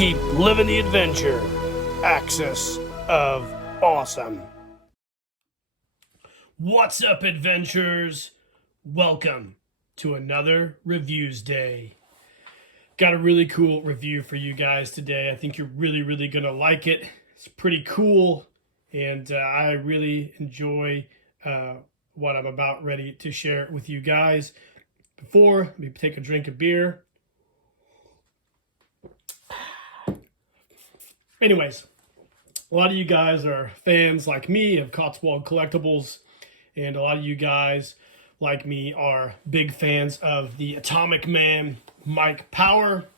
Keep living the adventure. Axis of Awesome. What's up, adventurers? Welcome to another Reviews Day. Got a really cool review for you guys today. I think you're really going to like it. It's pretty cool, and I really enjoy what I'm about ready to share with you guys. Before, let me take a drink of beer. Anyways, a lot of you guys are fans like me of Cotswold Collectibles, and a lot of you guys like me are big fans of the Atomic Man, Mike Power.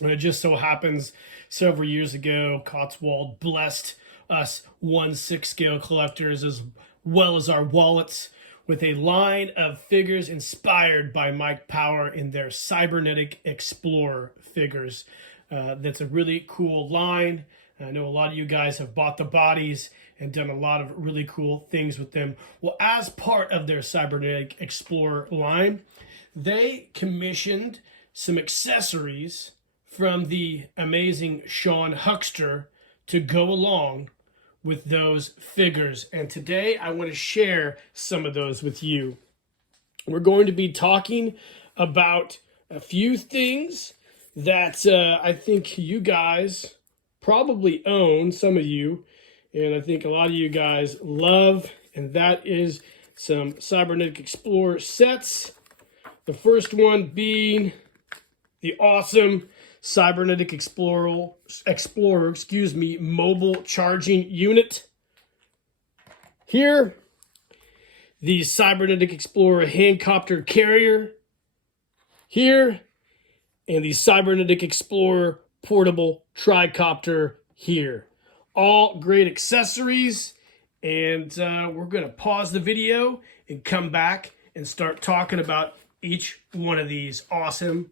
And it just so happens several years ago, Cotswold blessed us 1/6 scale collectors as well as our wallets with a line of figures inspired by Mike Power in their Cybernetic Explorer figures. That's a really cool line. I know a lot of you guys have bought the bodies and done a lot of really cool things with them. Well, as part of their Cybernetic Explorer line, they commissioned some accessories from the amazing Sean Huxter to go along with those figures. And today I want to share some of those with you. We're going to be talking about a few things that I think you guys probably own, some of you, and I think a lot of you guys love, and that is some Cybernetic Explorer sets. The first one being the awesome Cybernetic Explorer, mobile charging unit. Here, the Cybernetic Explorer handcopter carrier. Here, and the Cybernetic Explorer portable tricopter here. All great accessories, and we're going to pause the video and come back and start talking about each one of these awesome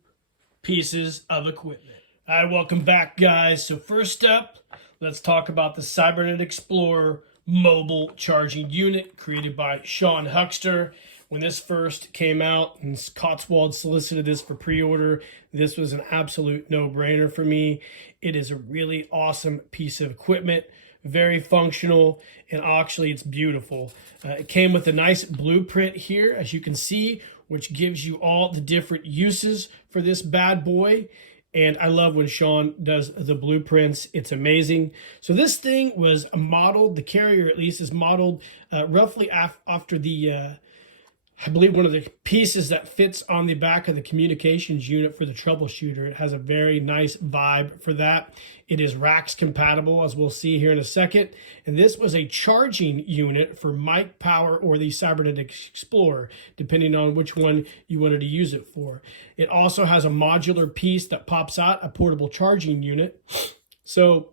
pieces of equipment. All right, welcome back, guys. So first up, let's talk about the Cybernetic Explorer mobile charging unit created by Sean Huxter. When this first came out and Cotswold solicited this for pre-order, this was an absolute no-brainer for me. It is a really awesome piece of equipment, very functional, and actually it's beautiful. It came with a nice blueprint here, as you can see, which gives you all the different uses for this bad boy. And I love when Sean does the blueprints. It's amazing. So this thing was modeled, the carrier at least, is modeled roughly after the I believe one of the pieces that fits on the back of the communications unit for the troubleshooter. It has a very nice vibe for that. It is racks compatible, as we'll see here in a second. And this was a charging unit for Mike Power or the Cybernetic Explorer, depending on which one you wanted to use it for. It also has a modular piece that pops out, a portable charging unit. So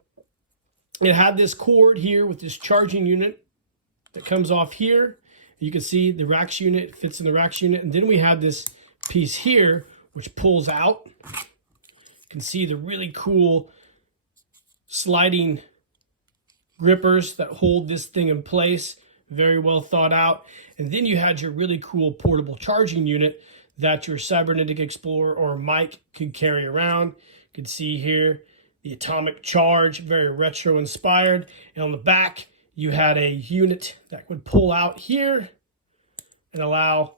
it had this cord here with this charging unit that comes off here. You can see the racks unit fits in the racks unit. And then we have this piece here, which pulls out. You can see the really cool sliding grippers that hold this thing in place. Very well thought out. And then you had your really cool portable charging unit that your Cybernetic Explorer or Mike could carry around. You can see here the atomic charge, very retro inspired. And on the back, you had a unit that would pull out here and allow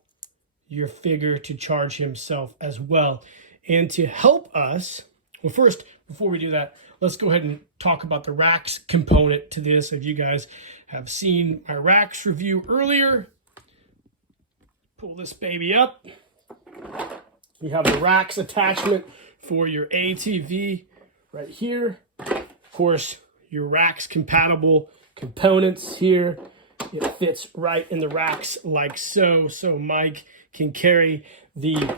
your figure to charge himself as well. And to help us, well, first, before we do that, let's go ahead and talk about the racks component to this. If you guys have seen my racks review earlier, pull this baby up. You have the racks attachment for your ATV right here. Of course, your racks compatible components here. It fits right in the racks like so. So Mike can carry the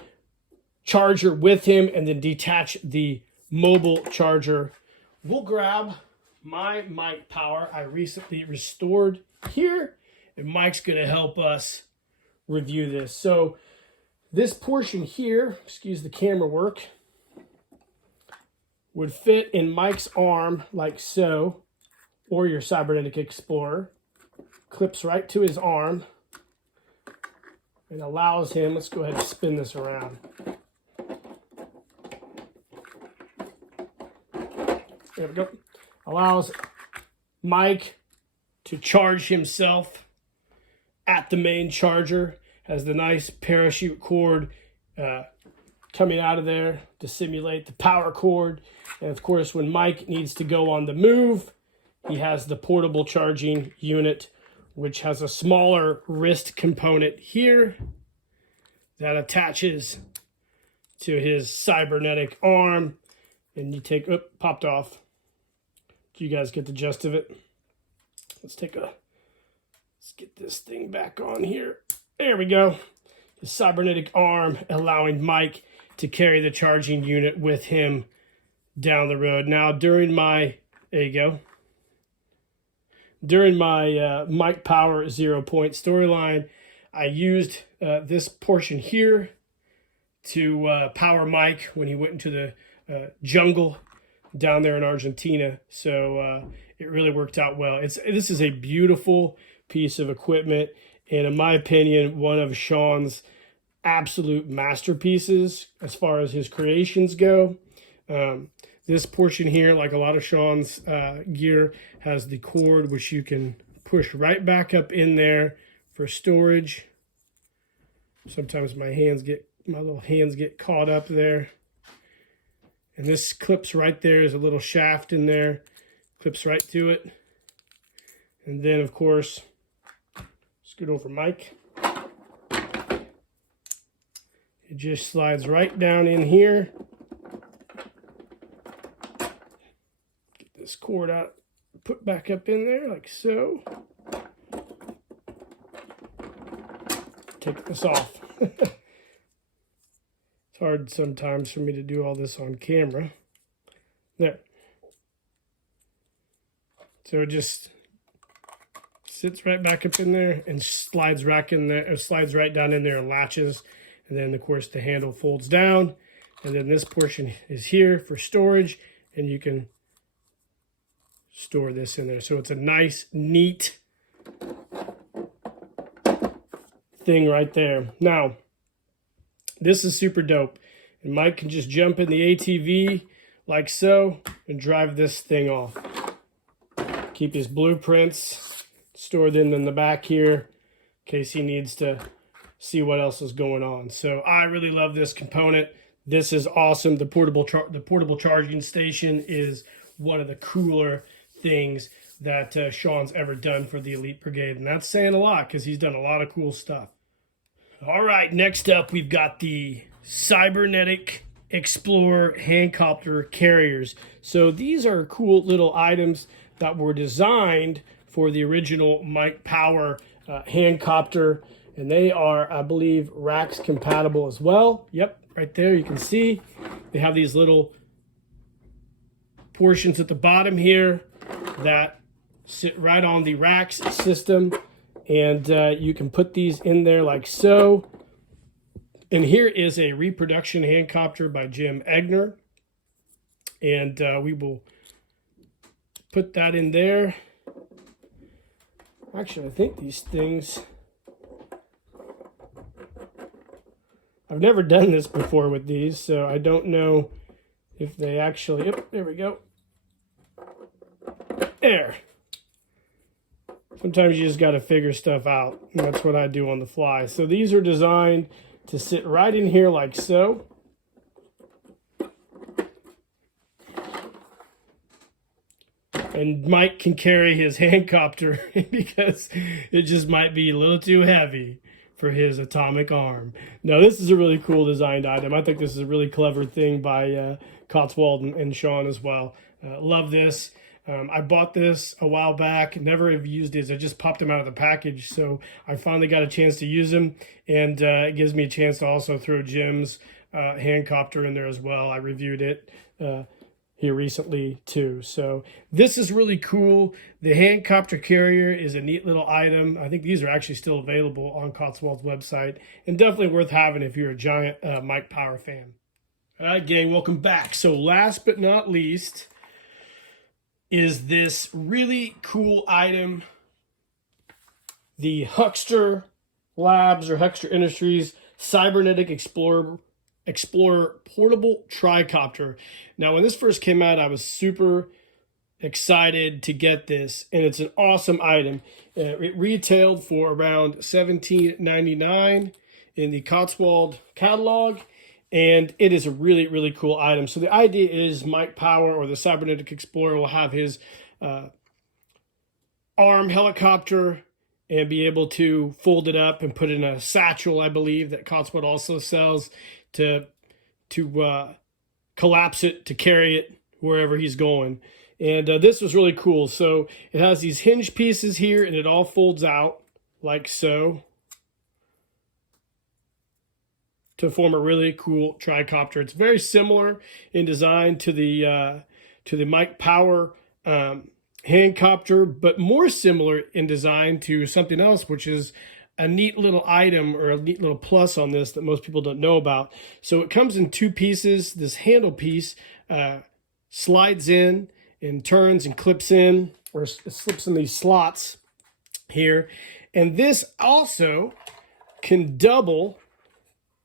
charger with him and then detach the mobile charger. We'll grab my Mike Power I recently restored here, and Mike's going to help us review this. So this portion here, excuse the camera work, would fit in Mike's arm like so, or your Cybernetic Explorer. Clips right to his arm and allows him, let's go ahead and spin this around. There we go. Allows Mike to charge himself at the main charger. Has the nice parachute cord coming out of there to simulate the power cord. And of course, when Mike needs to go on the move, he has the portable charging unit, which has a smaller wrist component here that attaches to his cybernetic arm. And you take, popped off. Do you guys get the gist of it? Let's get this thing back on here. There we go. The cybernetic arm allowing Mike to carry the charging unit with him down the road. Now, during my Mike Power 0 Point storyline, I used this portion here to power Mike when he went into the jungle down there in Argentina. So it really worked out well. This is a beautiful piece of equipment, and in my opinion, one of Sean's absolute masterpieces as far as his creations go. This portion here, like a lot of Sean's gear, has the cord which you can push right back up in there for storage. Sometimes my little hands get caught up there. And this clips right there. There's a little shaft in there. Clips right to it. And then, of course, scoot over Mike. It just slides right down in here. Get this cord out, put back up in there like so. Take this off. It's hard sometimes for me to do all this on camera. There. So it just sits right back up in there and slides right in there, or slides right down in there and latches. And then, of course, the handle folds down. And then this portion is here for storage. And you can store this in there. So it's a nice, neat thing right there. Now, this is super dope. And Mike can just jump in the ATV like so and drive this thing off. Keep his blueprints stored in the back here in case he needs to see what else is going on. So I really love this component. This is awesome. The portable charging station is one of the cooler things that Sean's ever done for the Elite Brigade. And that's saying a lot because he's done a lot of cool stuff. All right, next up we've got the Cybernetic Explorer handcopter carriers. So these are cool little items that were designed for the original Mike Power handcopter. And they are, I believe, racks compatible as well. Yep, right there you can see. They have these little portions at the bottom here that sit right on the racks system. And you can put these in there like so. And here is a reproduction handcopter by Jim Egner. And we will put that in there. Actually, I think these things... I've never done this before with these, so I don't know if they actually... Yep, there we go. There. Sometimes you just got to figure stuff out, and that's what I do on the fly. So these are designed to sit right in here like so. And Mike can carry his handcopter because it just might be a little too heavy for his atomic arm. Now, this is a really cool designed item. I think this is a really clever thing by Cotswold and Sean as well. Love this. I bought this a while back, never have used these. I just popped them out of the package, so I finally got a chance to use them, and it gives me a chance to also throw Jim's handcopter in there as well. I reviewed it here recently too. So this is really cool. The handcopter carrier is a neat little item. I think these are actually still available on Cotswold's website, and definitely worth having if you're a giant Mike Power fan. All right, gang, welcome back. So last but not least is this really cool item, the Huxter Labs or Huxter Industries Cybernetic Explorer portable tricopter. Now, when this first came out, I was super excited to get this, and it's an awesome item. It retailed for around $17.99 in the Cotswold catalog, and it is a really, really cool item. So the idea is Mike Power, or the Cybernetic Explorer, will have his arm helicopter and be able to fold it up and put in a satchel, I believe, that Cotswold also sells, to collapse it, to carry it wherever he's going. And this was really cool. So it has these hinge pieces here, and it all folds out like so to form a really cool tricopter. It's very similar in design to the Mike Power handcopter, but more similar in design to something else, which is a neat little item, or a neat little plus on this that most people don't know about. So it comes in two pieces. This handle piece slides in and turns and clips in, or slips in these slots here. And this also can double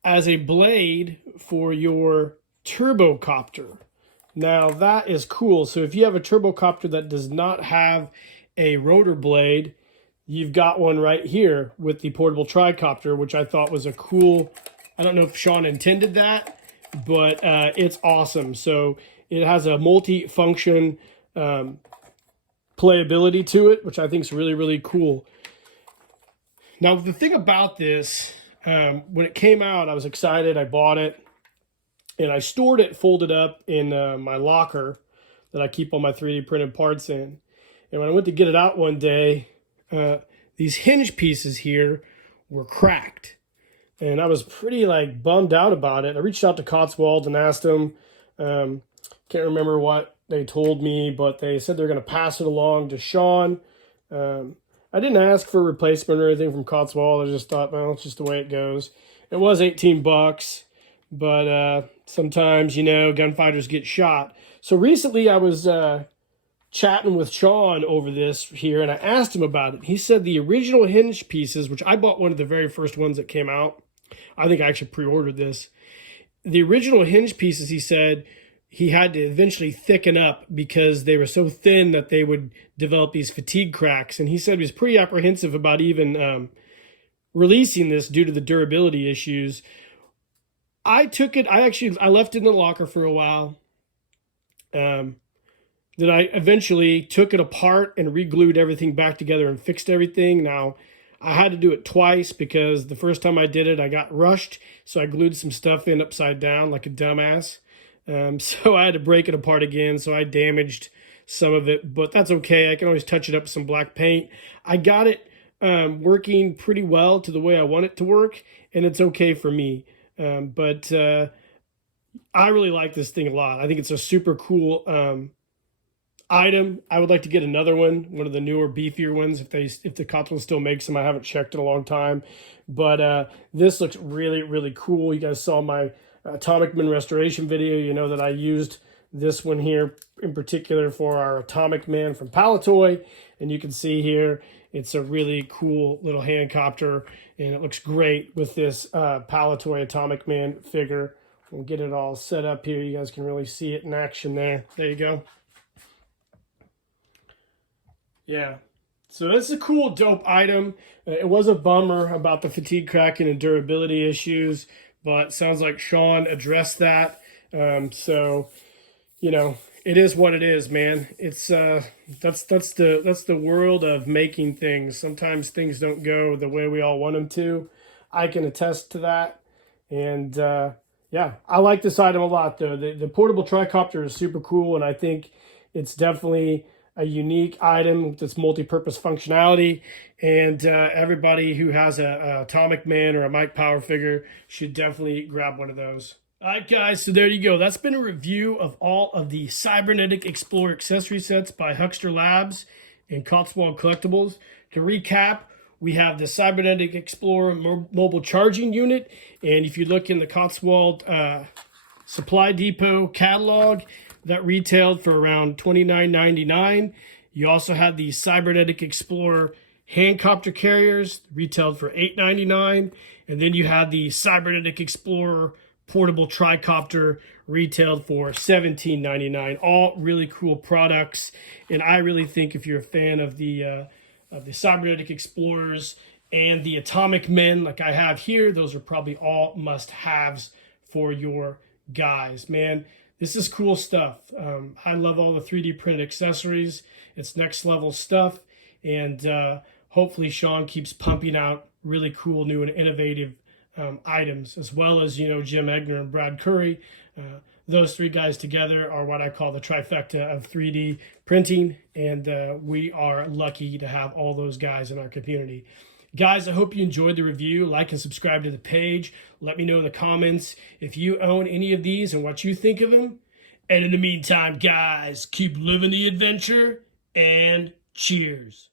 as a blade for your turbocopter. Now that is cool. So if you have a turbocopter that does not have a rotor blade, you've got one right here with the portable tricopter, which I thought was a cool, I don't know if Sean intended that, but it's awesome. So it has a multi-function playability to it, which I think is really, really cool. Now, the thing about this, when it came out, I was excited. I bought it, and I stored it folded up in my locker that I keep all my 3D printed parts in. And when I went to get it out one day, these hinge pieces here were cracked. And I was pretty bummed out about it. I reached out to Cotswold and asked them, can't remember what they told me, but they said they're going to pass it along to Sean. I didn't ask for a replacement or anything from Cotswold. I just thought, well, it's just the way it goes. It was $18, but sometimes, gunfighters get shot. So recently I was chatting with Sean over this here, and I asked him about it. He said the original hinge pieces, which I bought one of the very first ones that came out. I think I actually pre-ordered this. The original hinge pieces, he said, he had to eventually thicken up because they were so thin that they would develop these fatigue cracks. And he said he was pretty apprehensive about even releasing this due to the durability issues. I took it, I left it in the locker for a while. Then I eventually took it apart and re-glued everything back together and fixed everything. Now, I had to do it twice because the first time I did it, I got rushed. So I glued some stuff in upside down like a dumbass. So I had to break it apart again. So I damaged some of it, but that's okay. I can always touch it up with some black paint. I got it working pretty well to the way I want it to work, and it's okay for me. But I really like this thing a lot. I think it's a super cool item. I would like to get another one of the newer, beefier ones, if the Cotswold still makes them. I haven't checked in a long time, but this looks really, really cool. You guys saw my Atomic Man restoration video. You know that I used this one here in particular for our Atomic Man from Palatoy, and you can see here it's a really cool little handcopter, and it looks great with this Palatoy Atomic Man figure. We'll get it all set up here. You guys can really see it in action there. There you go. Yeah, so that's a cool, dope item. It was a bummer about the fatigue cracking and durability issues, but sounds like Sean addressed that. So, it is what it is, man. It's that's the world of making things. Sometimes things don't go the way we all want them to. I can attest to that. And yeah, I like this item a lot, though. The portable tricopter is super cool, and I think it's definitely a unique item with its multi-purpose functionality, and everybody who has a Atomic Man or a Mike Power figure should definitely grab one of those. All right, guys, so there you go. That's been a review of all of the Cybernetic Explorer accessory sets by Huxter Labs and Cotswold Collectibles. To recap, we have the Cybernetic Explorer mobile charging unit, and if you look in the Cotswold Supply Depot catalog, that retailed for around $29.99. You also had the Cybernetic Explorer handcopter carriers, retailed for $8.99. And then you had the Cybernetic Explorer portable tricopter retailed for $17.99. All really cool products, and I really think if you're a fan of the Cybernetic Explorers and the Atomic Men like I have here, those are probably all must-haves for your guys. Man, this is cool stuff. I love all the 3D printed accessories. It's next level stuff, and hopefully Sean keeps pumping out really cool, new, and innovative items, as well as, you know, Jim Egner and Brad Curry. Those three guys together are what I call the trifecta of 3D printing, and we are lucky to have all those guys in our community. Guys, I hope you enjoyed the review. Like and subscribe to the page. Let me know in the comments if you own any of these and what you think of them. And in the meantime, guys, keep living the adventure, and cheers.